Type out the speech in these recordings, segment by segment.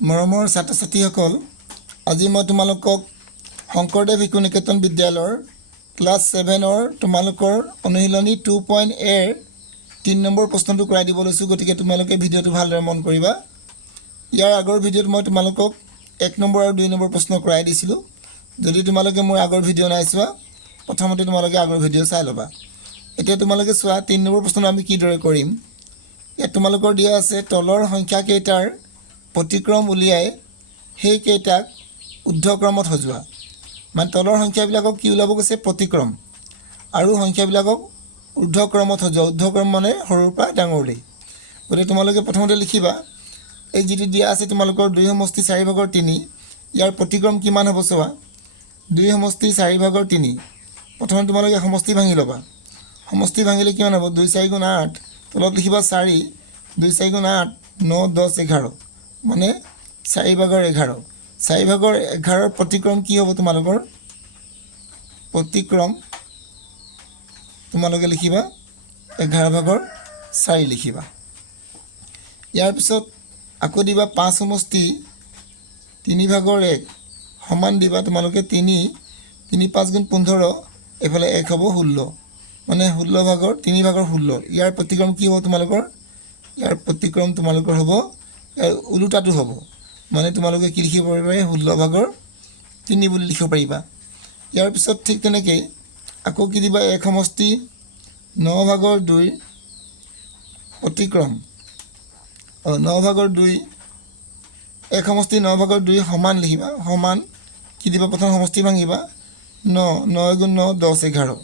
মৰমৰ ছাত্ৰ ছাত্ৰীসকল, আজি মই তোমালোকক শংকৰদেৱ শিশু নিকেতন বিদ্যালয়ৰ ক্লাছ 7ৰ তোমালোকৰ অনুশীলনী 2.a ৰ 3 নম্বৰ প্ৰশ্নটো কৰাই দিব লৈছোঁ। গতিকে তোমালোকে ভিডিঅ'টো ভালদৰে মন কৰিবা। ইয়াৰ আগৰ ভিডিঅ'ত মই তোমালোকক 1 নম্বৰ আৰু 2 নম্বৰ প্ৰশ্ন কৰাই দিছিলোঁ। যদি তোমালোকে মোৰ আগৰ ভিডিঅ' নাই চোৱা, প্ৰথমতে তোমালোকে আগৰ ভিডিঅ' চাই ল'বা। এতিয়া তোমালোকে চোৱা 3 নম্বৰ প্ৰশ্নটো আমি কিদৰে কৰিম। ইয়াত তোমালোকৰ দিয়া আছে তলৰ সংখ্যা কেইটাৰ প্ৰতিক্ৰম উলিয়াই সেইকেইটাক ঊৰ্ধ্বক্ৰমত সজোৱা। মানে তলৰ সংখ্যাবিলাকক কি ওলাব কৈছে? প্ৰতিক্ৰম। আৰু সংখ্যাবিলাকক ঊৰ্ধ্বক্ৰমত সজোৱা। ঊৰ্ধ্বক্ৰম মানে সৰুৰ পৰা ডাঙৰলৈ। গতিকে তোমালোকে প্ৰথমতে লিখিবা, এই যিটো দিয়া আছে তোমালোকৰ 2 সমষ্টি 4/3, ইয়াৰ প্ৰতিক্ৰম কিমান হ'ব চোৱা। 2 সমষ্টি 4/3। প্ৰথমে তোমালোকে সমষ্টি ভাঙি ল'বা। সমষ্টি ভাঙিলে কিমান হ'ব? 2 4 গুণ 8, তলত লিখিবা 4, 2 4 গুণ 8, 9 10 11, মানে 4/11। 4/11ৰ প্ৰতিক্ৰম কি হ'ব তোমালোকৰ? প্ৰতিক্ৰম তোমালোকে লিখিবা 11/4 লিখিবা। ইয়াৰ পিছত আকৌ দিবা 5 সমষ্টি 3/1 সমান দিবা তোমালোকে 3 5 গুণ 15, এইফালে 1 হ'ব 16, মানে 3/16। ইয়াৰ প্ৰতিক্ৰম কি হ'ব তোমালোকৰ? ইয়াৰ প্ৰতিক্ৰম তোমালোকৰ হ'ব, ইয়াৰ ওলোটাটো হ'ব, মানে তোমালোকে কি লিখিব পাৰিবা? 16/3 বুলি লিখিব পাৰিবা। ইয়াৰ পিছত ঠিক তেনেকৈ আকৌ কি দিবা? 1 সমষ্টি 9/2 প্ৰতিক্ৰম 9/2, 1 সমষ্টি 9/2 সমান লিখিবা। সমান কি দিবা? প্ৰথম সমষ্টি ভাঙিবা, 9 গুণ 9 10 11,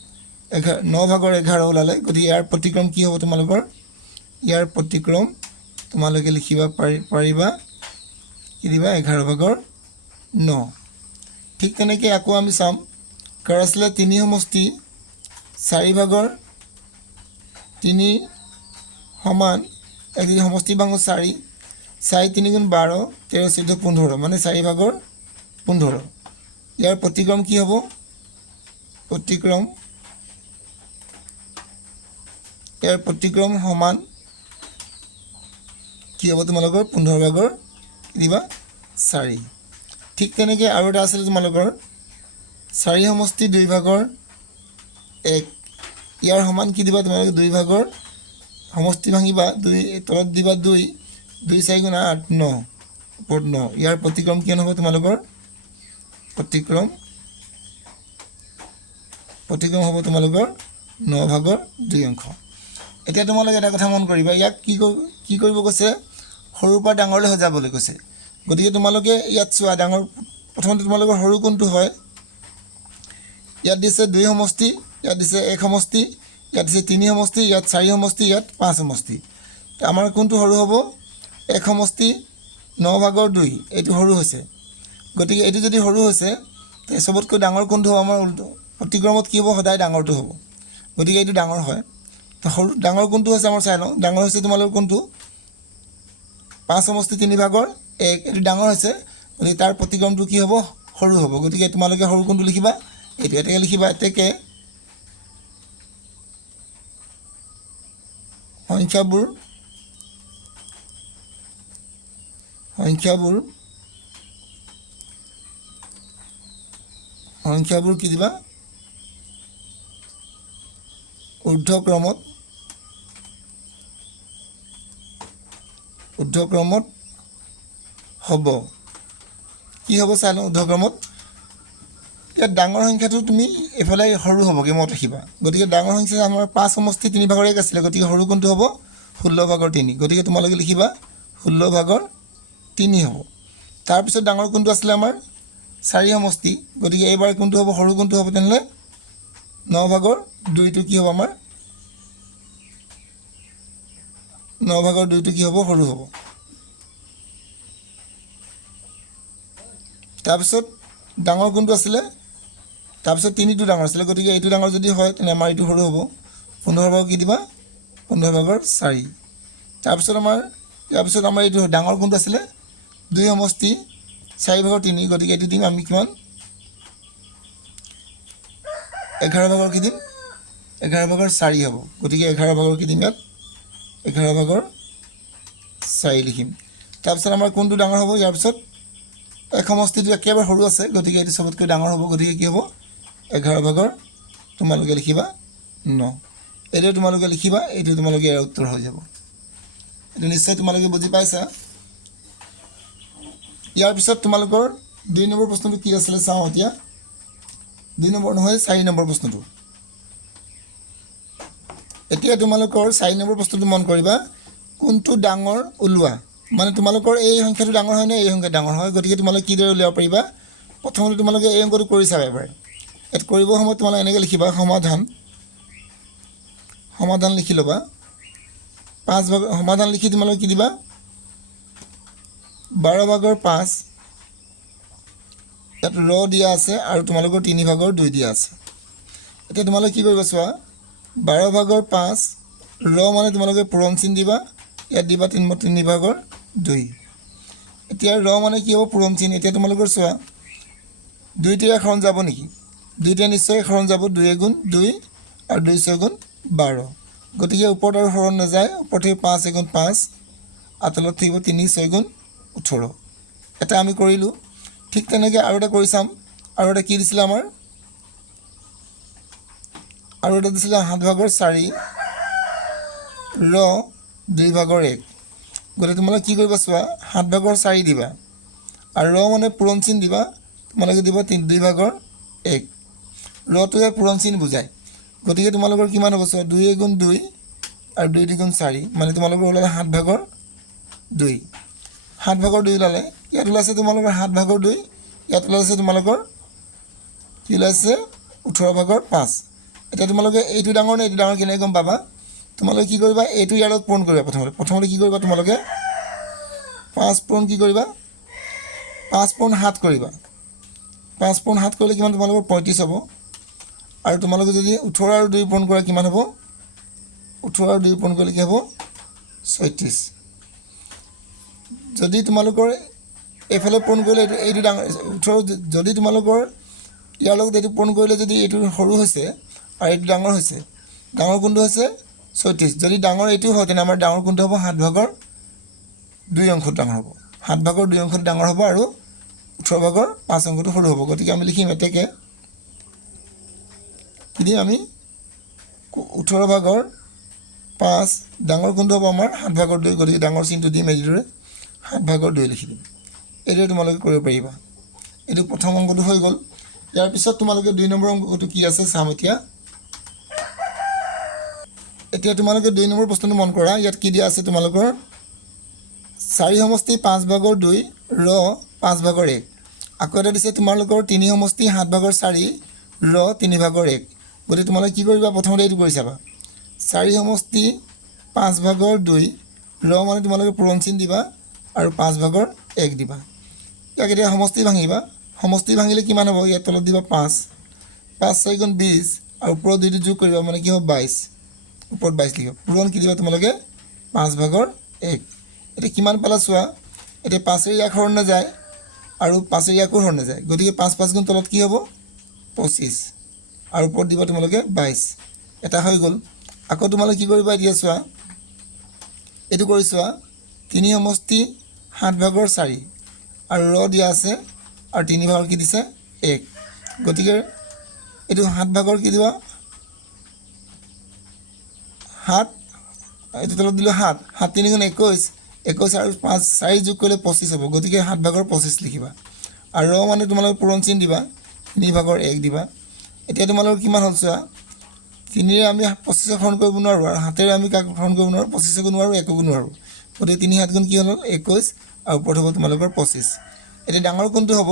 9/11 ওলালে। গতিকে ইয়াৰ প্ৰতিক্ৰম কি হ'ব তোমালোকৰ? ইয়াৰ প্ৰতিক্ৰম তোমালোকে লিখিব পাৰিবা কি দিবা? 11/9। ঠিক তেনেকৈ আকৌ আমি চাম, কাৰ আছিলে 3 সমষ্টি 4/3 সমান, যদি সমষ্টি ভাঙো 4 3 গুণ 12 13 14 15, মানে 4/15। ইয়াৰ প্ৰতিক্ৰম কি হ'ব? ইয়াৰ প্ৰতিক্ৰম সমান কি হ'ব তোমালোকৰ? 15/4 দিবা 4। ঠিক তেনেকৈ আৰু এটা আছিলে তোমালোকৰ 4 সমষ্টি 2/1, ইয়াৰ সমান কি দিবা তোমালোকে? 2/, সমষ্টি ভাঙিবা 2, তলত দিবা 2 4 গুণ 8 9, ওপৰত 9। ইয়াৰ প্ৰতিক্ৰম কিমান হ'ব তোমালোকৰ? প্ৰতিক্ৰম হ'ব তোমালোকৰ 9/2। এতিয়া তোমালোকে এটা কথা মন কৰিবা, ইয়াক কি কৰিব কৈছে? সৰুৰ পৰা ডাঙৰলৈ সজাবলৈ কৈছে। গতিকে তোমালোকে ইয়াত চোৱা, প্ৰথমতে তোমালোকৰ সৰু কোনটো হয়? ইয়াত দিছে 2 সমষ্টি, ইয়াত দিছে 1 সমষ্টি, ইয়াত দিছে 3 সমষ্টি, ইয়াত 4 সমষ্টি, ইয়াত 5 সমষ্টি। আমাৰ কোনটো সৰু হ'ব? 1 সমষ্টি 9/2, এইটো সৰু হৈছে। গতিকে এইটো যদি সৰু হৈছে, তে চবতকৈ ডাঙৰ কোনটো হ'ব? আমাৰ প্ৰতিক্ৰমত কি হ'ব? সদায় ডাঙৰটো হ'ব। গতিকে এইটো ডাঙৰ হয়। ডাঙৰ কোনটো হৈছে আমাৰ চাই লওঁ। ডাঙৰ হৈছে তোমালোকৰ কোনটো? 5 সমষ্টি 3/1, এইটো ডাঙৰ হৈছে। গতিকে তাৰ প্ৰতিক্ৰমটো কি হ'ব? সৰু হ'ব। গতিকে তোমালোকে সৰু কোনটো লিখিবা? এইটো এতেকে লিখিবা। এতেকে সংখ্যাবোৰ কি দিবা? ঊৰ্ধ্বক্ৰমত হ'ব। কি হ'ব চাই লওঁ ঊৰ্ধ্বক্ৰমত। ইয়াত ডাঙৰ সংখ্যাটো তুমি এইফালে সৰু হ'বগৈ, মনত ৰাখিবা। গতিকে ডাঙৰ সংখ্যা আমাৰ 5 সমষ্টি 3/1 আছিলে। গতিকে সৰু কোনটো হ'ব? 16/3। গতিকে তোমালোকে লিখিবা 16/3 হ'ব। তাৰপিছত ডাঙৰ কোনটো আছিলে আমাৰ? 4 সমষ্টি। গতিকে এইবাৰ কোনটো হ'ব? সৰু কোনটো হ'ব তেনেহ'লে? 9/2টো কি হ'ব আমাৰ? 9/2টো কি হ'ব? সৰু হ'ব। তাৰপিছত ডাঙৰ কোনটো আছিলে? তাৰপিছত 3টো ডাঙৰ আছিলে। গতিকে এইটো ডাঙৰ যদি হয়, তেনে আমাৰ এইটো সৰু হ'ব। 15/2 কি দিবা? 15/4। তাৰপিছত আমাৰ এইটো ডাঙৰ কোনটো আছিলে? 2 সমষ্টি 4/3। গতিকে এইটো দিম আমি কিমান? 11/4 কি দিম? 11/4 হ'ব। গতিকে 11/4 কি দিম? ইয়াত 11/4 লিখিম। তাৰপিছত আমাৰ কোনটো ডাঙৰ হ'ব ইয়াৰ পিছত এই সমষ্টিটো একেবাৰে সৰু আছে গতিকে এইটো চবতকৈ ডাঙৰ হ'ব গতিকে কি হ'ব 11 ভাগৰ তোমালোকে লিখিবা 9 এইটো তোমালোকে লিখিবা এইটো তোমালোকে ইয়াৰ উত্তৰ হৈ যাব এইটো নিশ্চয় তোমালোকে বুজি পাইছা ইয়াৰ পিছত তোমালোকৰ 2 নম্বৰ প্ৰশ্নটো কি আছিল চাওঁ এতিয়া 2 নম্বৰ নহয় 4 নম্বৰ প্ৰশ্নটো এতিয়া তোমালোকৰ 4 নম্বৰ প্ৰশ্নটো মন কৰিবা কোনটো ডাঙৰ ওলোৱা মানে তোমালোকৰ এই সংখ্যাটো ডাঙৰ হয় নে এই সংখ্যা ডাঙৰ হয় গতিকে তোমালোকে কিদৰে উলিয়াব পাৰিবা প্ৰথমতে তোমালোকে এই অংকটো কৰি চাবা এবাৰ এত কৰিব সময়ত তোমালোকে এনেকৈ লিখিবা সমাধান লিখি ল'বা 5 ভাগ সমাধান লিখি তোমালোকে কি দিবা 12 ভাগৰ 5 ইয়াত ৰ দিয়া আছে আৰু তোমালোকৰ 3 ভাগৰ 2 দিয়া আছে এতিয়া তোমালোকে কি কৰিবা চোৱা 12 ভাগৰ 5 ৰ মানে তোমালোকে পূৰণ চিন দিবা ইয়াত দিবা 3 ভাগৰ 2 এতিয়া ৰ মানে কি হ'ব পূৰণ চিন এতিয়া তোমালোকৰ চোৱা 2 টিৰে হৰণ যাব নেকি 2 টিৰে নিশ্চয় হৰণ যাব 2 গুণ 2 আৰু 2 6 গুণ 12 গতিকে ওপৰত আৰু হৰণ নাযায় ওপৰত 5 গুণ 5 আতলত থাকিব 3 6 গুণ 18 এটা আমি কৰিলোঁ ঠিক তেনেকৈ আৰু এটা কৰি চাম আৰু এটা কি দিছিলে আমাৰ আৰু এটা দিছিলে 7 ভাগৰ 4 ৰ 2 ভাগৰ 1 গতিকে তোমালোকে কি কৰিবা চোৱা 7 ভাগৰ 4 দিবা আৰু ৰ মানে পূৰণ চিন দিবা তোমালোকে দিবা 2 ভাগৰ 1 ৰটোৱে পূৰণ চিন বুজায় গতিকে তোমালোকৰ কিমান হ'ব চোৱা 2 গুণ 2 আৰু 2 গুণ 4 মানে তোমালোকৰ ওলালে 7 ভাগৰ 2 7 ভাগৰ 2 ওলালে ইয়াত ওলাইছে তোমালোকৰ 7 ভাগৰ 2 ইয়াত ওলাইছে তোমালোকৰ কি ওলাইছে 18 ভাগৰ 5 এতিয়া তোমালোকে এইটো ডাঙৰ নে এইটো ডাঙৰ কেনেকৈ গম পাবা তোমালোকে কি কৰিবা এইটো ইয়াৰ লগত পূৰণ কৰিবা প্ৰথমতে কি কৰিবা তোমালোকে 5 পূৰণ কি কৰিবা 5 পূৰণ 7 কৰিবা 5 পূৰণ 7 কৰিলে কিমান তোমালোকৰ 35 হ'ব আৰু তোমালোকে যদি 18 আৰু 2 পূৰণ কৰা কিমান হ'ব 18 আৰু 2 পূৰণ কৰিলে কি হ'ব 36 যদি তোমালোকৰ এইফালে পূৰণ কৰিলে এইটো ডাঙৰ 18 যদি তোমালোকৰ ইয়াৰ লগত এইটো পূৰণ কৰিলে যদি এইটো সৰু হৈছে আৰু এইটো ডাঙৰ হৈছে ডাঙৰ কোনটো হৈছে 36 যদি ডাঙৰ এইটো হয় তেনে আমাৰ ডাঙৰ কোনটো হ'ব 7 ভাগৰ 2 অংশটো ডাঙৰ হ'ব 7 ভাগৰ 2 অংশটো ডাঙৰ হ'ব আৰু 18 ভাগৰ 5 অংশটো সৰু হ'ব গতিকে আমি লিখিম এতেকে কি দিম আমি 18 ভাগৰ 5 ডাঙৰ কোনটো হ'ব আমাৰ 7 ভাগৰ 2 গতিকে ডাঙৰ চিনটো দিম এইদৰে 7 ভাগৰ 2 লিখি দিম এইদৰে তোমালোকে কৰিব পাৰিবা এইটো প্ৰথম অংকটো হৈ গ'ল ইয়াৰ পিছত তোমালোকে 2 নম্বৰ অংকটো কি আছে চাম এতিয়া তোমালোকে 2 নম্বৰ প্ৰশ্নটো মন কৰা ইয়াত কি দিয়া আছে তোমালোকৰ 4 সমষ্টি 5 ভাগৰ 2 ৰ 5 ভাগৰ 1 আকৌ এটা দিছে তোমালোকৰ 3 সমষ্টি 7 ভাগৰ 4 ৰ 3 ভাগৰ 1 গতিকে তোমালোকে কি কৰিবা প্ৰথমতে এইটো কৰি চাবা 4 সমষ্টি 5 ভাগৰ 2 ৰ মানে তোমালোকে পূৰণ চিন দিবা আৰু 5 ভাগৰ 1 দিবা ইয়াক এতিয়া সমষ্টি ভাঙিবা সমষ্টি ভাঙিলে কিমান হ'ব ইয়াত তলত দিবা 5 5 6 গুণ 20 আৰু ওপৰত 2টো যোগ কৰিবা মানে কি হ'ব 22 ওপৰত 22 লিখিবা পূৰণ কি দিবা তোমালোকে 5 ভাগৰ 1 এতিয়া কিমান পালা চোৱা এতিয়া 5 ৰ ইয়াক হৰণ নাযায় আৰু 5 ৰ ইয়াকো হৰণ নাযায় গতিকে 5 5 গুণ তলত কি হ'ব 25 আৰু ওপৰত দিবা তোমালোকে 22 এটা হৈ গ'ল আকৌ তোমালোকে কি কৰিবা এতিয়া চোৱা এইটো কৰি চোৱা 3 সমষ্টি 7 ভাগৰ 4 আৰু ৰ দিয়া আছে আৰু 3 ভাগৰ কি দিছে 1 গতিকে এইটো 7 ভাগৰ কি দিবা 7 এইটো তলত দিলোঁ 7 7 3 গুণ 21 21 আৰু 5 4 যোগ কৰিলে 25 হ'ব গতিকে 7 ভাগৰ 25 লিখিবা আৰু ৰ মানে তোমালোকে পূৰণ চিন দিবা 3 ভাগৰ 1 দিবা এতিয়া তোমালোকৰ কিমান হ'ল চোৱা 3ৰে আমি 25 হৰণ কৰিব নোৱাৰোঁ আৰু 7ৰে আমি কাক হৰণ কৰিব নোৱাৰোঁ 25কো নোৱাৰোঁ 1কো নোৱাৰোঁ গতিকে 3 7 গুণ কি হ'ল 21 আৰু ওপৰত হ'ব তোমালোকৰ 25 এতিয়া ডাঙৰ কোনটো হ'ব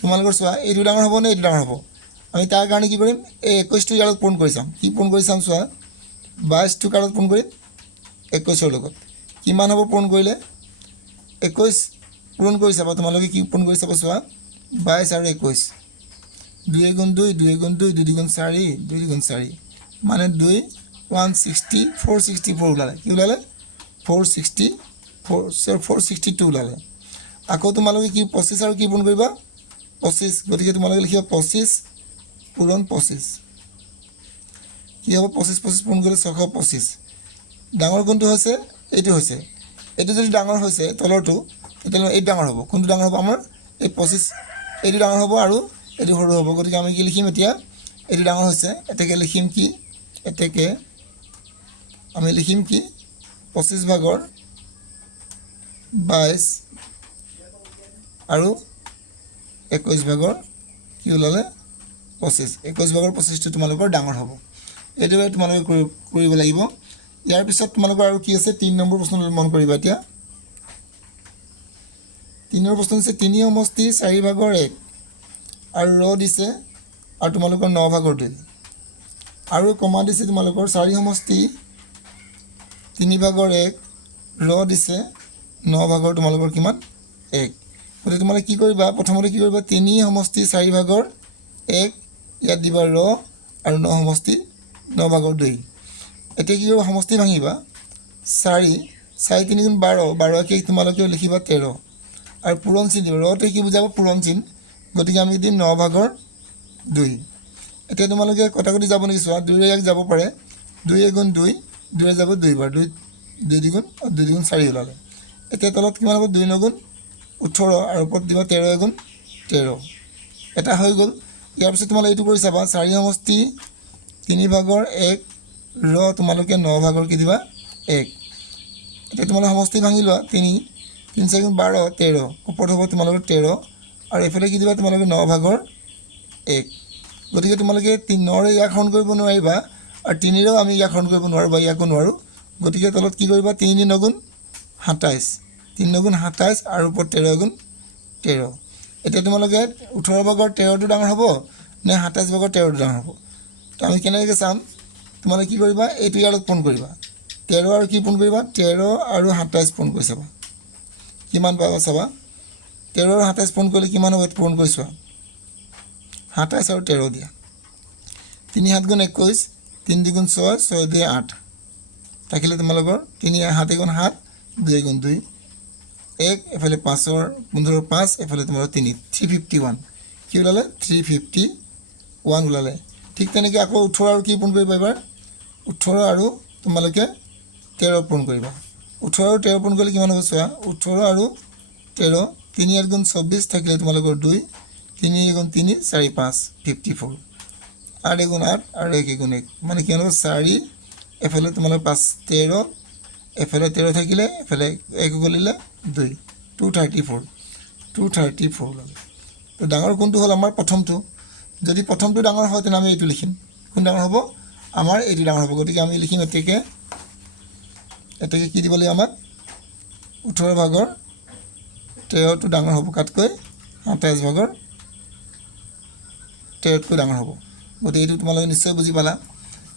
তোমালোকৰ চোৱা এইটো ডাঙৰ হ'ব নে এইটো ডাঙৰ হ'ব আমি তাৰ কাৰণে কি কৰিম এই 21টো ইয়াৰ লগত পূৰণ কৰি চাম কি পূৰণ কৰি চাম চোৱা 22টো কাৰত পূৰণ কৰিম 21ৰ লগত কিমান হ'ব পূৰণ কৰিলে 21 পূৰণ কৰি চাবা তোমালোকে কি পূৰণ কৰি চাবা চোৱা 22 আৰু 21 2 গুণ 2 2 গুণ 2 2 গুণ 4 2 গুণ 4 মানে 2 160 464 ওলালে কি ওলালে 462 ওলালে আকৌ তোমালোকে কি 25 আৰু কি পূৰণ কৰিবা 25 গতিকে তোমালোকে লিখিবা 25 পূৰণ 25 কি হ'ব 25 25 পূৰণ কৰিলে 625 ডাঙৰ কোনটো হৈছে এইটো হৈছে এইটো যদি ডাঙৰ হৈছে তলৰটো তেতিয়াহ'লে এইটো ডাঙৰ হ'ব কোনটো ডাঙৰ হ'ব আমাৰ এই 25 এইটো ডাঙৰ হ'ব আৰু এইটো সৰু হ'ব গতিকে আমি কি লিখিম এতিয়া এইটো ডাঙৰ হৈছে এতেকে লিখিম কি এতেকে আমি লিখিম কি 25 ভাগৰ 22 আৰু 21 ভাগৰ কি ওলালে 25 21 ভাগৰ 25টো তোমালোকৰ ডাঙৰ হ'ব এইটোৱে তোমালোকে কৰিব লাগিব ইয়াৰ পিছত তোমালোকৰ আৰু কি আছে 3 নম্বৰ প্ৰশ্ন মন কৰিবা এতিয়া 3 নম্বৰ প্ৰশ্ন আছে 3 সমষ্টি 4 ভাগৰ 1 আৰু ৰ দিছে আৰু তোমালোকৰ 9 ভাগৰ 2 আৰু কমা দিছে তোমালোকৰ 4 সমষ্টি 3 ভাগৰ 1 ৰ দিছে 9 ভাগৰ তোমালোকৰ কিমান 1 গতিকে তোমালোকে কি কৰিবা প্ৰথমতে কি কৰিবা 3 সমষ্টি 4 ভাগৰ 1 ইয়াত দিবা ৰ আৰু 9 সমষ্টি 9 ভাগৰ 2 এতিয়া কি কৰিবা সমষ্টি ভাঙিবা 4 4 3 গুণ 12 12 কে তোমালোকে লিখিবা 13 আৰু পূৰণ চিন দিবা ৰতে কি বুজাব পূৰণ চিন গতিকে আমি দিম 9 ভাগৰ 2 এতিয়া তোমালোকে কটাকটি যাব নেকি চোৱা 2 1 যাব পাৰে 2 গুণ 2 2 যাব 2 বাৰ 2 2 গুণ 2 গুণ 4 ওলালে এতিয়া তলত কিমান হ'ব 2 9 গুণ 18 আৰু ওপৰত দিবা 13 গুণ 13 এটা হৈ গ'ল ইয়াৰ পিছত তোমালোকে এইটো কৰি চাবা 4 সমষ্টি 3 ভাগৰ 1 ৰ তোমালোকে 9 ভাগৰ কি দিবা 1 এতিয়া তোমালোকে সমষ্টি ভাঙি লোৱা 3 3 4 গুণ 12 13 ওপৰত হ'ব তোমালোকৰ 13 আৰু এফালে কি দিবা তোমালোকে 9 ভাগৰ 1 গতিকে তোমালোকে 3 ৰে ইয়াক হৰণ কৰিব নোৱাৰিবা আৰু 3 ৰেও আমি ইয়াক হৰণ কৰিব নোৱাৰো বা ইয়াকো নোৱাৰো গতিকে তলত কি কৰিবা 3 9 গুণ 27 3 গুণ 27 আৰু ওপৰত 13 গুণ 13 এতিয়া তোমালোকে 18 ভাগৰ 13টো ডাঙৰ হ'ব নে 27 ভাগৰ 13টো ডাঙৰ হ'ব তো আমি কেনেকৈ চাম তোমালোকে কি কৰিবা এইটো ইয়াত পোন কৰিবা 13 আৰু কি পোন কৰিবা 13 আৰু 27 পোন কৰি চাবা কিমান পাবা চাবা 13 আৰু 27 পোন কৰিলে কিমান হ'ব পোন কৰি চোৱা 27 আৰু 13 দিয়া 3 7 গুণ 21 3 2 গুণ 6 6 2 8 থাকিলে তোমালোকৰ 3 7 গুণ 7 2 গুণ 2 1 এফালে 5 ৰ 15 5 এফালে তোমালোকৰ 3 351 কি ওলালে 351 ওলালে ঠিক তেনেকৈ আকৌ 18 আৰু কি পোন কৰিবা এবাৰ 18 আৰু তোমালোকে 13 পোন কৰিবা 18 আৰু 13 পোন কৰিলে কিমান হ'ব চোৱা 18 আৰু 13 3 8 গুণ 24 থাকিলে তোমালোকৰ 2 3 গুণ 3 4 5 54 8 গুণ 8 আৰু 1 গুণ 1 মানে কিমান হ'ব 4 এফালে তোমালোকৰ 5 13 এফালে 13 থাকিলে এফালে 1 গলিলে 2 234 ওলালে তো ডাঙৰ কোনটো হ'ল আমাৰ প্ৰথমটো যদি প্ৰথমটো ডাঙৰ হয় তেনে আমি এইটো লিখিম কোন ডাঙৰ হ'ব আমাৰ এইটো ডাঙৰ হ'ব গতিকে আমি লিখিম এতেকে কি দিব লাগিব আমাক 18 ভাগৰ 13টো ডাঙৰ হ'ব কাতকৈ 27 ভাগৰ 13তকৈ ডাঙৰ হ'ব গতিকে এইটো তোমালোকে নিশ্চয় বুজি পালা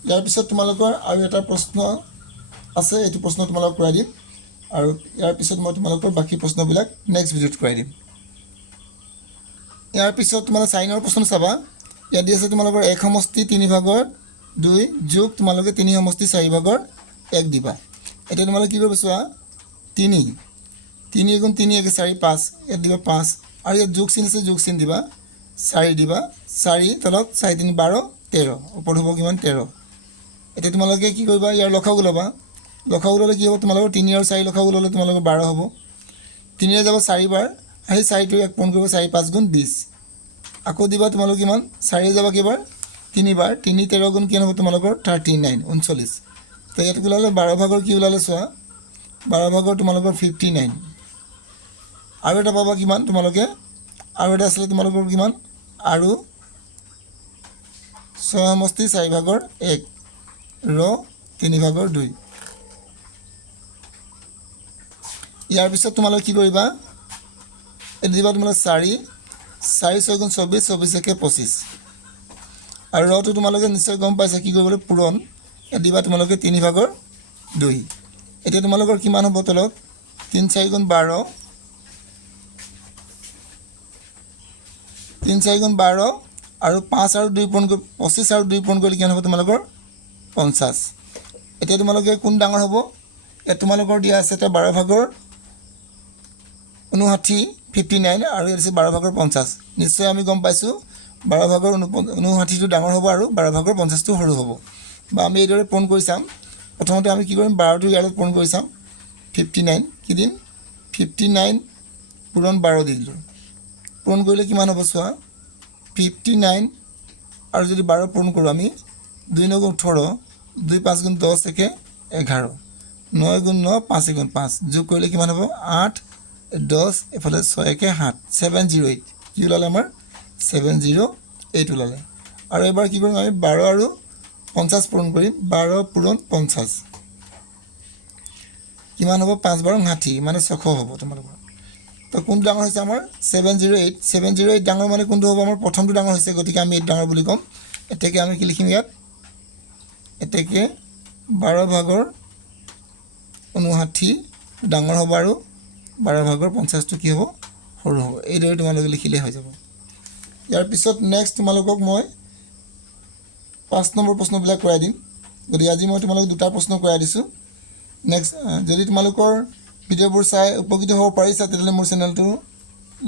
ইয়াৰ পিছত তোমালোকৰ আৰু এটা প্ৰশ্ন আছে এইটো প্ৰশ্ন তোমালোকক কৰাই দিম আৰু ইয়াৰ পিছত মই তোমালোকৰ বাকি প্ৰশ্নবিলাক নেক্সট ভিডিঅ'ত কৰাই দিম ইয়াৰ পিছত তোমালোকে 4 নম্বৰ প্ৰশ্ন চাবা ইয়াত দি আছে তোমালোকৰ 1 সমষ্টি 3 ভাগৰ 2 যোগ তোমালোকে 3 সমষ্টি 4 ভাগৰ 1 দিবা এতিয়া তোমালোকে কি কৰিবা চোৱা 3 গুণ 3 1 4 5 ইয়াত দিবা 5 আৰু ইয়াত যোগ চিন আছে যোগ চিন দিবা 4 দিবা 4 তলত 4 3 12 13 ওপৰত হ'ব কিমান 13 এতিয়া তোমালোকে কি কৰিবা ইয়াৰ লসাগু ল'বা লসাগু ল'লে কি হ'ব তোমালোকৰ 3 আৰু 4 লসাগু ল'লে তোমালোকৰ 12 হ'ব 3 ৰে যাব 4 বাৰ আহি 4টো এক পোন কৰিব 4 5 গুণ 20 আকৌ দিবা তোমালোক কিমান 4 ৰে যাবা কেইবাৰ 3 বাৰ 3 13 গুণ কিমান হ'ব তোমালোকৰ 39 39 তো ইয়াত ওলালে 12 ভাগৰ কি ওলালে চোৱা 12 ভাগৰ তোমালোকৰ 59 আৰু এটা পাবা কিমান তোমালোকে আৰু এটা আছিলে তোমালোকৰ কিমান আৰু 6 সমষ্টি 4 ভাগৰ 1 ৰ 3 ভাগৰ 2 ইয়াৰ পিছত তোমালোকে কি কৰিবা এই দিবা তোমালোকে 4 6 গুণ 24 24 একে 25 আৰু ৰটো তোমালোকে নিশ্চয় গম পাইছা কি কৰিবলৈ পূৰণ ইয়াত দিবা তোমালোকে 3 ভাগৰ 2 এতিয়া তোমালোকৰ কিমান হ'ব তলত 3 4 গুণ 12 3 4 গুণ 12 আৰু 5 আৰু 2 পূৰণ কৰি 25 আৰু 2 পূৰণ কৰিলে কিমান হ'ব তোমালোকৰ 50 এতিয়া তোমালোকে কোন ডাঙৰ হ'ব ইয়াত তোমালোকৰ দিয়া আছে এটা 12 ভাগৰ 59 59 আৰু ইয়াত আছে 12 ভাগৰ 50 নিশ্চয় আমি গম পাইছোঁ 12 ভাগৰ 59টো ডাঙৰ হ'ব আৰু 12 ভাগৰ 50টো সৰু হ'ব বা আমি এইদৰে পূৰণ কৰি চাম প্ৰথমতে আমি কি কৰিম 12টো ইয়াত পূৰণ কৰি চাম 59 কি দিম 59 পূৰণ 12 দি দিলোঁ পূৰণ কৰিলে কিমান হ'ব চোৱা 59 আৰু যদি 12 পূৰণ কৰোঁ আমি 2 9 18 2 5 গুণ 10 একে 11 9 গুণ 9 5 গুণ 5 যোগ কৰিলে কিমান হ'ব 8 10 এফালে 6 একে 7 708 কি ওলালে আমাৰ 708 ওলালে আৰু এবাৰ কি কৰিম আমি 12 আৰু 50 পূৰণ কৰিম 12 পূৰণ 50 কিমান হ'ব 5 12 60 মানে 600 হ'ব তোমালোকৰ তো কোনটো ডাঙৰ হৈছে আমাৰ 708 ডাঙৰ মানে কোনটো হ'ব আমাৰ প্ৰথমটো ডাঙৰ হৈছে গতিকে আমি 8 ডাঙৰ বুলি ক'ম এতেকে আমি কি লিখিম ইয়াত এতেকে 12 ভাগৰ 59 ডাঙৰ হ'ব আৰু 12 ভাগৰ 50টো কি হ'ব সৰু হ'ব এইদৰে তোমালোকে লিখিলে হৈ যাব ইয়াৰ পিছত নেক্সট তোমালোকক মই 5 নম্বৰ প্ৰশ্নবিলাক কৰাই দিম গতিকে আজি মই তোমালোকক দুটা প্ৰশ্ন কৰাই দিছোঁ নেক্সট যদি তোমালোকৰ ভিডিঅ'বোৰ চাই উপকৃত হ'ব পাৰিছা তেতিয়াহ'লে মোৰ চেনেলটো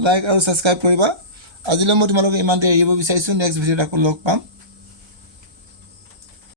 লাইক আৰু ছাবস্ক্ৰাইব কৰিবা আজিলৈ মই তোমালোকক ইমানতে এৰিব বিচাৰিছোঁ নেক্সট ভিডিঅ'ত আকৌ লগ পাম